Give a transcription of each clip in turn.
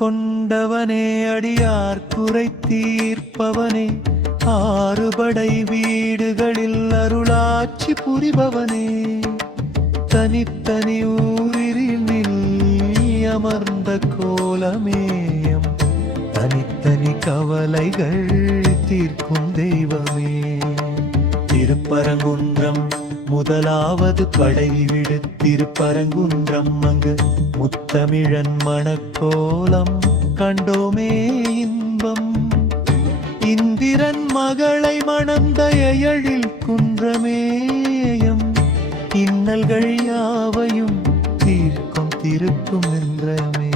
கொண்டவனே அடியார் குறை தீர்ப்பவனே ஆறுபடை வீடுகளில் அருளாட்சி புரிபவனே தனித்தனி ஊரில் அமர்ந்த கோலமேயம் தனித்தனி கவலைகள் தீர்க்கும் தெய்வமே திருப்பரங்குன்றம் முதலாவது படை விடு திருப்பரங்குன்றம் அங்கு முத்தமிழன் மணக்கோலம் கண்டோமே இன்பம் இந்திரன் மகளை மணந்த எழில் குன்றமேயம் இன்னல்கள் யாவையும் தீர்க்கும் திருக்கும் என்றமே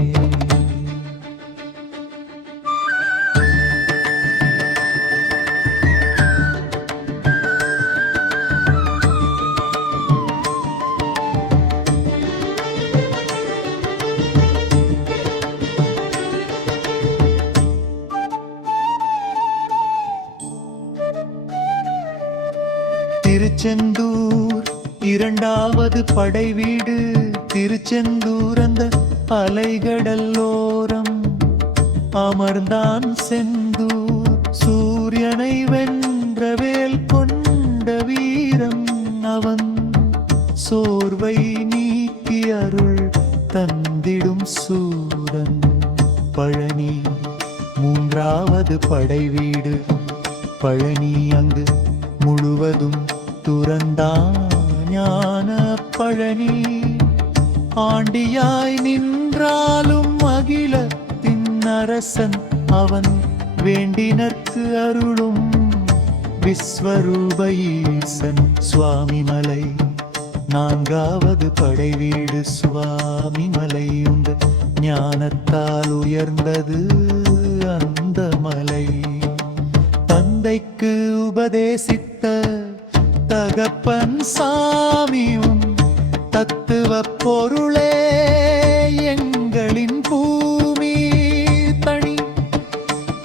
திருச்செந்தூர் இரண்டாவது படை வீடு திருச்செந்தூர் அந்த அலைகடல்லோரம் அமர்ந்தான் செந்தூர் சூரியனை வென்ற வேல் கொண்ட வீரம் அவன் சோர்வை நீக்கி அருள் தந்திடும் சூரன் பழனி மூன்றாவது படை வீடு பழனி அங்கு முழுவதும் துறந்தான் ஞான பழனி ஆண்டியாய் நின்றாலும் அகிலத்தின் அரசன் அவன் வேண்டினர்க்கு அருளும் விஸ்வரூப ஈசன் சுவாமிமலை நான்காவது படை வீடு சுவாமிமலை உண்டு ஞானத்தால் உயர்ந்தது அந்த மலை தந்தைக்கு உபதேசித்த தகப்பன் சாமியும் தத்துவ பொருளே எங்களின் பூமி தனி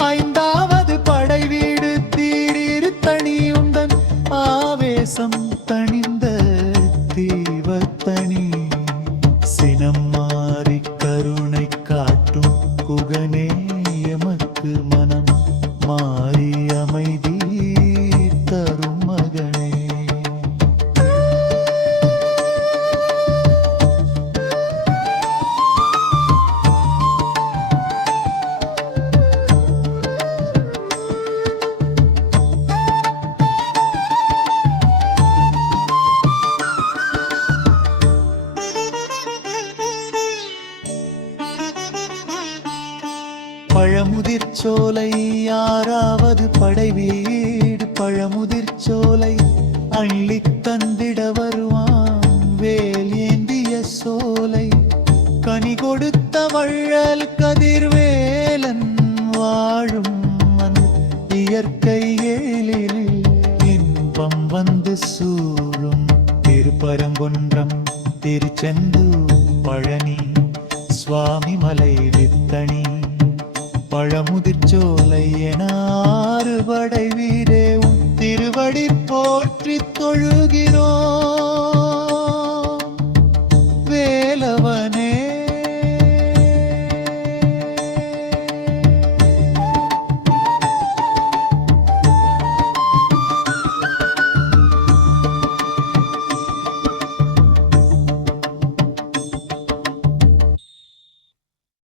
ஐந்தாவது படை வீடு தீடிரு தனியுந்தன் ஆவேசம் தணிந்த தீவத்தனி சினம் மாறி கருணை காட்டும் குகனே எமக்கு மனம் மாறி அமைதி தரும் மகனே பழமுதிர்ச்சோலை ஆறாவது படை வீடு பழமுதிர்ச்சோலை அள்ளி தந்திட வருவான் வேல் ஏந்திய சோலை கனி கொடுத்த வள்ளல் கதிர்வேலன் வாழும் இயற்கை ஏழில் இன்பம் வந்து சூழும் திருப்பரங்குன்றம் திருச்செந்தூர் பழனி சுவாமிமலை வித்தணி பழமுதிர்ச்சோலை என ஆறுபடை வீரே உன் திருவடி போற்றி தொழுகிறோம்.